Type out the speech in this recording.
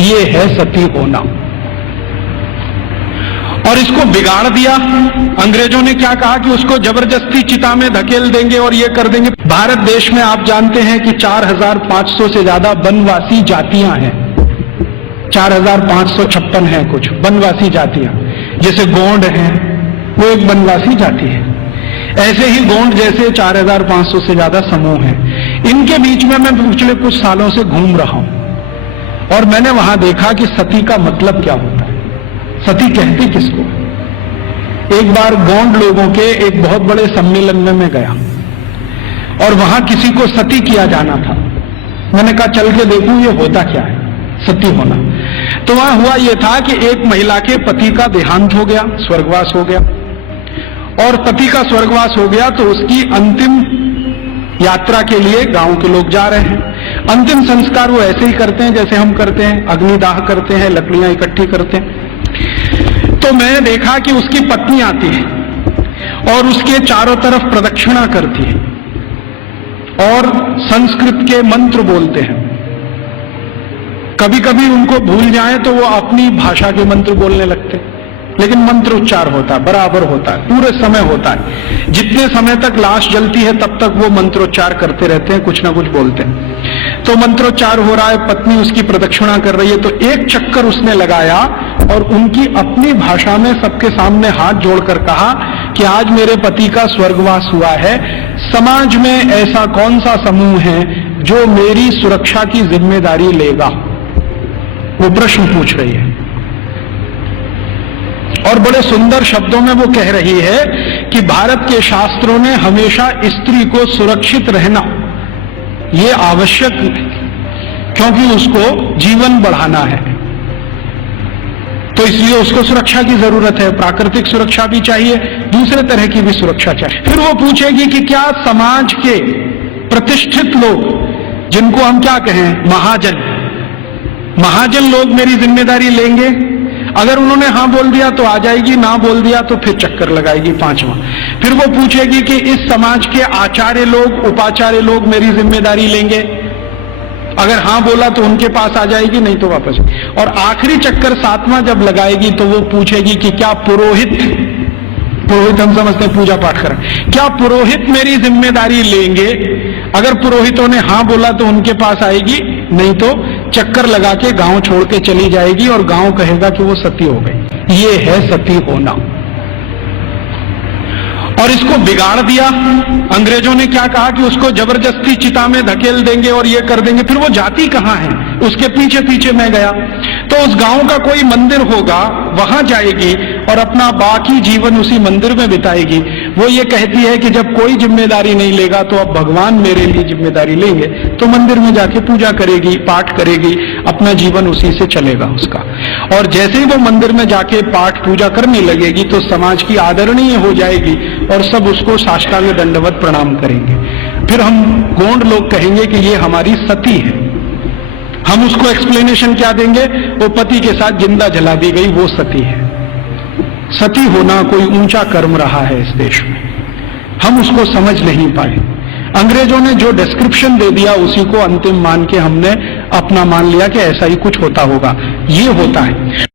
ये है सती होना। और इसको बिगाड़ दिया। अंग्रेजों ने क्या कहा कि उसको जबरदस्ती चिता में धकेल देंगे और ये कर देंगे। भारत देश में आप जानते हैं कि 4500 से ज्यादा वनवासी जातियां हैं। 4556 हैं कुछ वनवासी जातियां। जैसे गोंड हैं, वो एक वनवासी जाति है। ऐसे ही गोंड जैसे 4500 से ज्यादा समूह हैं। इनके बीच में मैं पिछले कुछ सालों से घूम रहा हूं और मैंने वहां देखा कि सती का मतलब क्या होता है, सती कहते किसको। एक बार गोंड लोगों के एक बहुत बड़े सम्मेलन में मैं गया और वहां किसी को सती किया जाना था। मैंने कहा चल के देखूं ये होता क्या है सती होना। तो वहां हुआ यह था कि एक महिला के पति का देहांत हो गया, स्वर्गवास हो गया। और पति का स्वर्गवास हो गया तो उसकी अंतिम यात्रा के लिए गांव के लोग जा रहे हैं। अंतिम संस्कार वो ऐसे ही करते हैं जैसे हम करते हैं, अग्निदाह करते हैं, लकड़ियां इकट्ठी करते हैं। तो मैंने देखा कि उसकी पत्नी आती है और उसके चारों तरफ प्रदक्षिणा करती है और संस्कृत के मंत्र बोलते हैं। कभी कभी उनको भूल जाए तो वो अपनी भाषा के मंत्र बोलने लगते हैं, लेकिन मंत्र उच्चार होता है, बराबर होता है, पूरे समय होता है। जितने समय तक लाश जलती है तब तक वो मंत्रोच्चार करते रहते हैं, कुछ ना कुछ बोलते हैं। तो मंत्रोच्चार हो रहा है, पत्नी उसकी प्रदक्षिणा कर रही है। तो एक चक्कर उसने लगाया और उनकी अपनी भाषा में सबके सामने हाथ जोड़कर कहा कि आज मेरे पति का स्वर्गवास हुआ है, समाज में ऐसा कौन सा समूह है जो मेरी सुरक्षा की जिम्मेदारी लेगा। वो प्रश्न पूछ रही है और बड़े सुंदर शब्दों में वो कह रही है कि भारत के शास्त्रों ने हमेशा स्त्री को सुरक्षित रहना ये आवश्यक है क्योंकि उसको जीवन बढ़ाना है, तो इसलिए उसको सुरक्षा की जरूरत है। प्राकृतिक सुरक्षा भी चाहिए, दूसरे तरह की भी सुरक्षा चाहिए। फिर वो पूछेगी कि क्या समाज के प्रतिष्ठित लोग, जिनको हम क्या कहें महाजन लोग मेरी जिम्मेदारी लेंगे? अगर उन्होंने हां बोल दिया तो आ जाएगी, ना बोल दिया तो फिर चक्कर लगाएगी पांचवा। फिर वो पूछेगी कि इस समाज के आचार्य लोग, उपाचार्य लोग मेरी जिम्मेदारी लेंगे? अगर हां बोला तो उनके पास आ जाएगी, नहीं तो वापस। और आखिरी चक्कर सातवां जब लगाएगी तो वो पूछेगी कि क्या पुरोहित हम समझते हैं पूजा पाठ करें, क्या पुरोहित मेरी जिम्मेदारी लेंगे? अगर पुरोहितों ने हां बोला तो उनके पास आएगी, नहीं तो चक्कर लगा के गांव छोड़ के चली जाएगी और गांव कहेगा कि वो सती हो गई। ये है सती होना। और इसको बिगाड़ दिया। अंग्रेजों ने क्या कहा कि उसको जबरदस्ती चिता में धकेल देंगे और ये कर देंगे। फिर वो जाती कहां है, उसके पीछे पीछे मैं गया तो उस गांव का कोई मंदिर होगा, वहां जाएगी और अपना बाकी जीवन उसी मंदिर में बिताएगी। वो ये कहती है कि जब कोई जिम्मेदारी नहीं लेगा तो अब भगवान मेरे लिए जिम्मेदारी लेंगे। तो मंदिर में जाके पूजा करेगी, पाठ करेगी, अपना जीवन उसी से चलेगा उसका। और जैसे ही वो मंदिर में जाके पाठ पूजा करने लगेगी तो समाज की आदरणीय हो जाएगी और सब उसको साष्टांग दंडवत प्रणाम करेंगे। फिर हम गोंड लोग कहेंगे कि ये हमारी सती है। हम उसको एक्सप्लेनेशन क्या देंगे? वो पति के साथ जिंदा जला दी गई, वो सती है। सती होना कोई ऊंचा कर्म रहा है इस देश में, हम उसको समझ नहीं पाए। अंग्रेजों ने जो डिस्क्रिप्शन दे दिया उसी को अंतिम मान के हमने अपना मान लिया कि ऐसा ही कुछ होता होगा। ये होता है।